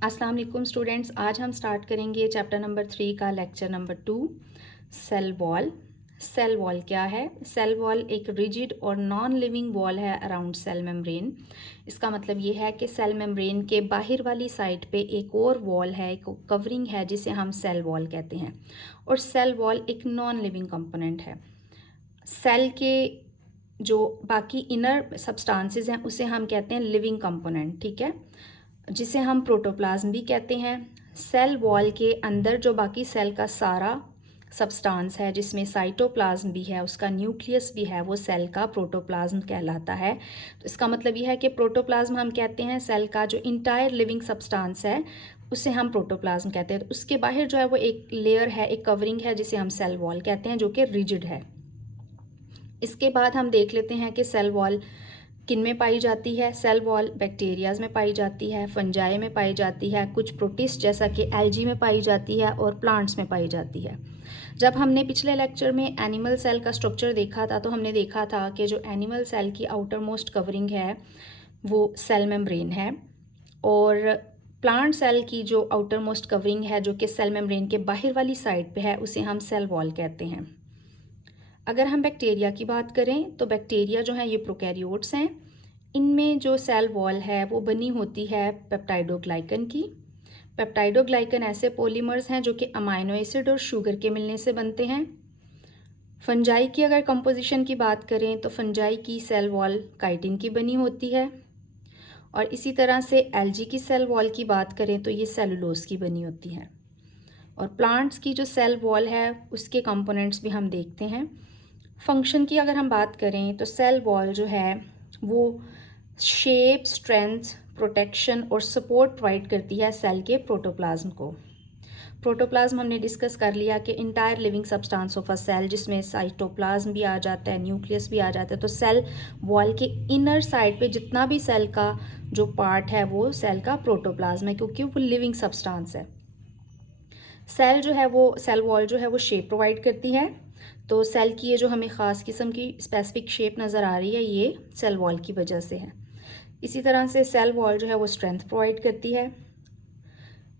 अस्सलाम वालेकुम स्टूडेंट्स, आज हम स्टार्ट करेंगे चैप्टर नंबर 3 का lecture number 2 cell wall. Cell wall क्या है? सेल वॉल एक रिजिड और नॉन लिविंग वॉल है अराउंड सेल मेम्ब्रेन। इसका मतलब ये है कि सेल मेम्ब्रेन के बाहर वाली साइड पे एक और वॉल है, एक कवरिंग है जिसे हम सेल वॉल कहते हैं। और सेल वॉल एक नॉन लिविंग कंपोनेंट है। सेल के जो बाकी इनर सब्सटेंसेस हैं उसे हम कहते हैं लिविंग कंपोनेंट, ठीक है, जिसे हम प्रोटोप्लाज्म भी कहते हैं। सेल वॉल के अंदर जो बाकी सेल का सारा सब्सटेंस है, जिसमें साइटोप्लाज्म भी है, उसका न्यूक्लियस भी है, वो सेल का प्रोटोप्लाज्म कहलाता है। तो इसका मतलब यह है कि प्रोटोप्लाज्म हम कहते हैं सेल का जो इंटायर लिविंग सब्सटेंस है उसे हम प्रोटोप्लाज्म कहते हैं। तो उसके बाहर जो है वो एक लेयर है, एक कवरिंग है जिसे हम सेल वॉल कहते हैं, जो कि रिजिड है। इसके बाद हम देख लेते हैं कि सेल वॉल किन में पाई जाती है। सेल वॉल बैक्टीरियाज में पाई जाती है, फंजाई में पाई जाती है, कुछ प्रोटिस्ट जैसा कि एल्गी में पाई जाती है और प्लांट्स में पाई जाती है। जब हमने पिछले लेक्चर में एनिमल सेल का स्ट्रक्चर देखा था तो हमने देखा था कि जो एनिमल सेल की आउटर मोस्ट कवरिंग है वो सेल मेम्ब्रेन है, और प्लांट सेल की जो आउटर मोस्ट कवरिंग है जो कि सेल मेम्ब्रेन के बाहर वाली साइड पे है उसे हम सेल वॉल कहते हैं। अगर हम बैक्टीरिया की बात करें तो बैक्टीरिया जो है ये प्रोकैरियोट्स हैं। इनमें जो सेल वॉल है वो बनी होती है पेप्टाइडोग्लाइकन की। पेप्टाइडोग्लाइकन ऐसे पॉलीमर्स हैं जो कि अमाइनो एसिड और शुगर के मिलने से बनते हैं। फंजाई की अगर कंपोजिशन की बात करें तो फंजाई की सेल वॉल काइटिन की बनी होती है, और इसी तरह से एल्गी की सेल वॉल की बात करें तो ये सेलुलोज की बनी होती है। और प्लांट्स की जो सेल वॉल है उसके कंपोनेंट्स भी हम देखते हैं। फंक्शन की अगर हम बात करें तो सेल वॉल जो है वो शेप, स्ट्रेंथ, प्रोटेक्शन और सपोर्ट प्रोवाइड करती है सेल के प्रोटोप्लाज्म को। प्रोटोप्लाज्म हमने डिस्कस कर लिया कि entire living substance of a cell, जिसमें साइटोप्लाज्म भी आ जाता है, न्यूक्लियस भी आ जाता है। तो सेल वॉल के इनर साइड पे जितना भी सेल का जो पार्ट है वो सेल का प्रोटोप्लाज्म है, क्योंकि वो लिविंग सब्सटेंस है। सेल जो है वो सेल वॉल जो है वो शेप प्रोवाइड करती है। तो सेल की ये जो हमें ख़ास किस्म की स्पेसिफिक शेप नज़र आ रही है ये सेल वॉल की वजह से है। इसी तरह से सेल वॉल जो है वो स्ट्रेंथ प्रोवाइड करती है।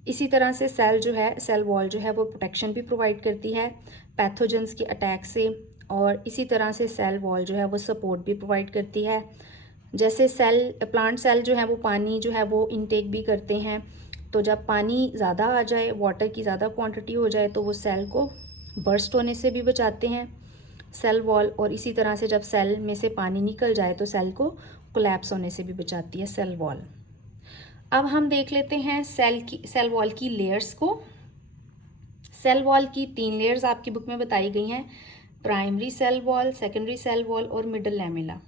इसी तरह से सेल वॉल जो है वो प्रोटेक्शन भी प्रोवाइड करती है पैथोजेंस के अटैक से। और इसी तरह से सेल वॉल जो है वो सपोर्ट भी प्रोवाइड करती है। जैसे प्लांट सेल जो है वो पानी जो है वो इनटेक भी करते हैं। तो जब पानी ज़्यादा आ जाए, वाटर की ज़्यादा क्वांटिटी हो जाए, तो वो सेल को बर्स्ट होने से भी बचाते हैं सेल वॉल। और इसी तरह से जब सेल में से पानी निकल जाए तो सेल को कोलैप्स होने से भी बचाती है सेल वॉल। अब हम देख लेते हैं सेल वॉल की लेयर्स को। सेल वॉल की 3 लेयर्स आपकी बुक में बताई गई हैं, primary cell wall, secondary cell wall और मिडल लैमेला।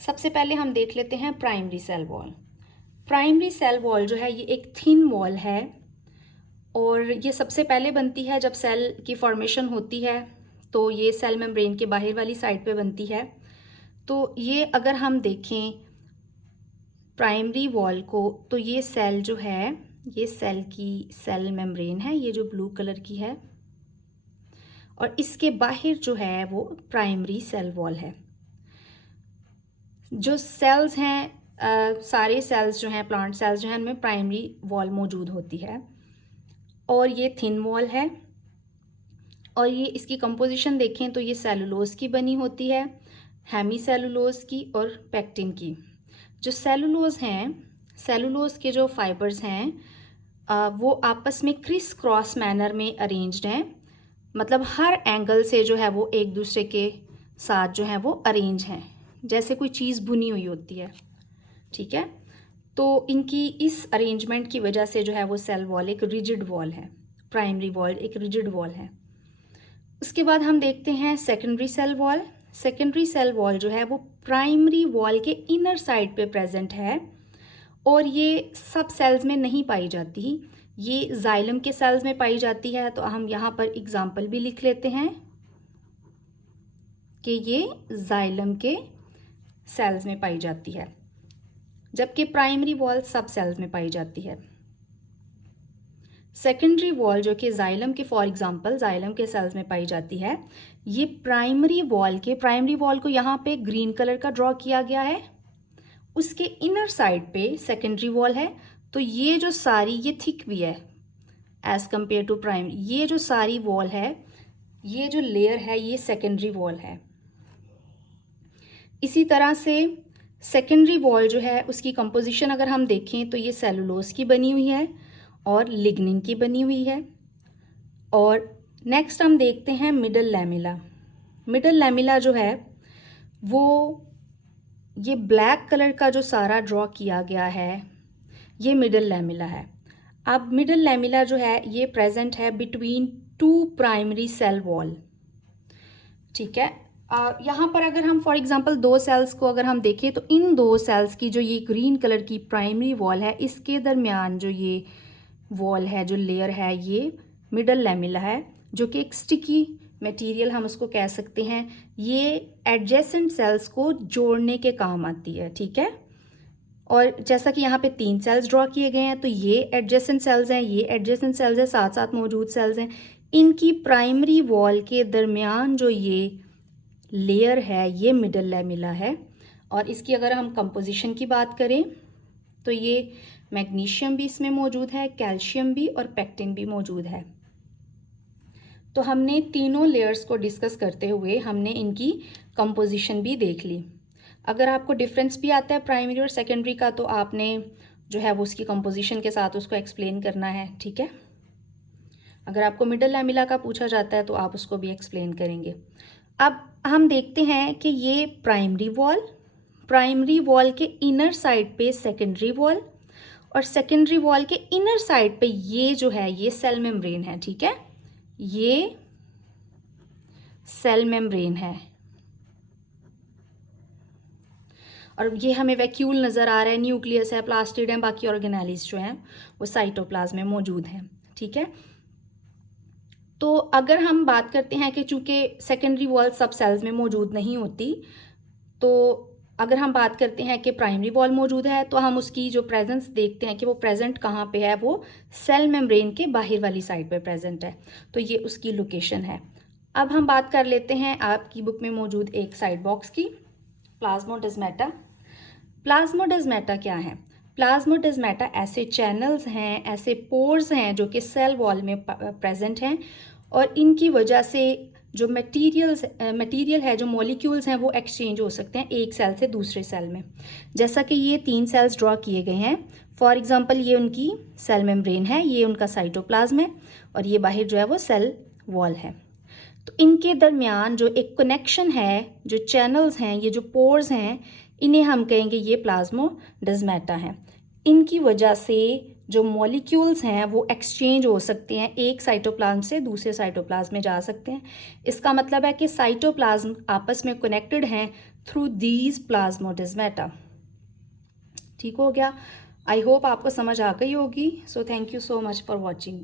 सबसे पहले हम देख लेते हैं primary cell wall. Primary cell wall जो है ये एक थिन वॉल है, और ये सबसे पहले बनती है जब सेल की फॉर्मेशन होती है। तो ये सेल मेम्ब्रेन के बाहर वाली साइड पे बनती है। तो ये अगर हम देखें प्राइमरी वॉल को तो ये सेल जो है ये सेल की सेल मेम्ब्रेन है, ये जो ब्लू कलर की है, और इसके बाहर जो है वो प्राइमरी सेल वॉल है। जो सेल्स हैं सारे सेल्स जो हैं, प्लांट सेल्स जो हैं, उनमें प्राइमरी वॉल मौजूद होती है, और ये थिन वॉल है। और ये इसकी कंपोजिशन देखें तो ये सेलुलोज की बनी होती है, हेमी सेलुलोज की और पेक्टिन की। जो सेलुलोज हैं, सेलुलोज के जो फाइबर्स हैं वो आपस में क्रिस क्रॉस मैनर में अरेंज्ड हैं, मतलब हर एंगल से जो है वो एक दूसरे के साथ जो है वो अरेंज हैं, जैसे कोई चीज़ बुनी हुई होती है, ठीक है। तो इनकी इस अरेंजमेंट की वजह से जो है वो सेल वॉल एक रिजिड वॉल है, प्राइमरी वॉल एक रिजिड वॉल है। उसके बाद हम देखते हैं secondary cell wall. Secondary cell wall जो है वो प्राइमरी वॉल के इनर साइड पे प्रेजेंट है, और ये सब सेल्स में नहीं पाई जाती, ये जाइलम के सेल्स में पाई जाती है। तो हम यहाँ पर एग्जाम्पल भी लिख लेते हैं कि ये जाइलम के सेल्स में पाई जाती है, जबकि प्राइमरी वॉल सब सेल्स में पाई जाती है। सेकेंडरी वॉल जो कि जाइलम के फॉर एग्जांपल जाइलम के सेल्स में पाई जाती है, ये प्राइमरी वॉल को यहाँ पे ग्रीन कलर का ड्रॉ किया गया है। उसके इनर साइड पे सेकेंडरी वॉल है, तो ये जो सारी, ये थिक भी है एज़ कम्पेयर टू प्राइमरी। ये जो सारी वॉल है, ये जो लेयर है, ये सेकेंडरी वॉल है। इसी तरह से सेकेंडरी वॉल जो है उसकी कंपोजिशन अगर हम देखें तो ये सेलुलोज की बनी हुई है और लिग्निन की बनी हुई है। और नेक्स्ट हम देखते हैं मिडल लैमिला। मिडल लैमिला जो है वो ये ब्लैक कलर का जो सारा ड्रॉ किया गया है, ये मिडल लैमिला है। अब मिडल लैमिला जो है ये प्रेजेंट है between two primary cell wall, ठीक है। यहाँ पर अगर हम फॉर एग्जांपल दो सेल्स को अगर हम देखें तो इन दो सेल्स की जो ये ग्रीन कलर की प्राइमरी वॉल है, इसके दरमियान जो ये वॉल है, जो लेयर है, ये मिडल लैमिला है, जो कि एक स्टिकी मटेरियल हम उसको कह सकते हैं। ये एडजेसेंट सेल्स को जोड़ने के काम आती है, ठीक है। और जैसा कि यहाँ पे 3 सेल्स ड्रॉ किए गए हैं, तो ये एडजेसेंट सेल्स हैं, ये एडजेसेंट सेल्स हैं, साथ साथ मौजूद सेल्स हैं। इनकी प्राइमरी वॉल के दरमियान जो ये लेयर है, ये मिडल लैमिला है। और इसकी अगर हम कंपोजिशन की बात करें तो ये मैग्नीशियम भी इसमें मौजूद है, कैल्शियम भी और पेक्टिन भी मौजूद है। तो हमने तीनों लेयर्स को डिस्कस करते हुए हमने इनकी कंपोजिशन भी देख ली। अगर आपको डिफरेंस भी आता है प्राइमरी और सेकेंडरी का, तो आपने जो है वो उसकी कंपोजिशन के साथ उसको एक्सप्लेन करना है, ठीक है। अगर आपको मिडल लैमिला का पूछा जाता है तो आप उसको भी एक्सप्लेन करेंगे। अब हम देखते हैं कि ये प्राइमरी वॉल के इनर साइड पे सेकेंडरी वॉल, और सेकेंडरी वॉल के इनर साइड पे ये जो है ये सेल मेम्ब्रेन है, ठीक है। ये सेल मेम्ब्रेन है और ये हमें वैक्यूल नज़र आ रहा है, न्यूक्लियस है, प्लास्टिड है, बाकी ऑर्गेनेलिस जो हैं वो साइटोप्लाज्म में मौजूद हैं, ठीक है। तो अगर हम बात करते हैं कि चूंकि सेकेंडरी वॉल सब सेल्स में मौजूद नहीं होती, तो अगर हम बात करते हैं कि प्राइमरी वॉल मौजूद है, तो हम उसकी जो प्रेजेंस देखते हैं कि वो प्रेजेंट कहाँ पे है, वो सेल मेम्ब्रेन के बाहर वाली साइड पे प्रेजेंट है, तो ये उसकी लोकेशन है। अब हम बात कर लेते हैं आपकी बुक में मौजूद एक साइड बॉक्स की, प्लाज्मोडेस्माटा। प्लाज्मोडेस्माटा क्या है? प्लाज्मोडेस्माटा ऐसे चैनल्स हैं, ऐसे पोर्स हैं जो कि सेल वॉल में प्रेजेंट हैं, और इनकी वजह से जो मटेरियल है, जो मॉलिक्यूल्स हैं, वो एक्सचेंज हो सकते हैं एक सेल से दूसरे सेल में। जैसा कि ये 3 सेल्स ड्रॉ किए गए हैं, फॉर एग्जांपल ये उनकी सेल मेम्ब्रेन है, ये उनका साइटोप्लाज्म है, और ये बाहर जो है वो सेल वॉल है। तो इनके दरमियान जो एक कनेक्शन है, जो चैनल्स हैं, ये जो पोर्स हैं, इन्हें हम कहेंगे ये प्लाज्मोडेस्माटा हैं। इनकी वजह से जो मॉलिक्यूल्स हैं वो एक्सचेंज हो सकते हैं, एक साइटोप्लाज्म से दूसरे साइटोप्लाज्म में जा सकते हैं। इसका मतलब है कि साइटोप्लाज्म आपस में कनेक्टेड हैं थ्रू दीज प्लाज्मोडेस्माटा। ठीक हो गया? आई होप आपको समझ आ गई होगी। So thank you so much for watching.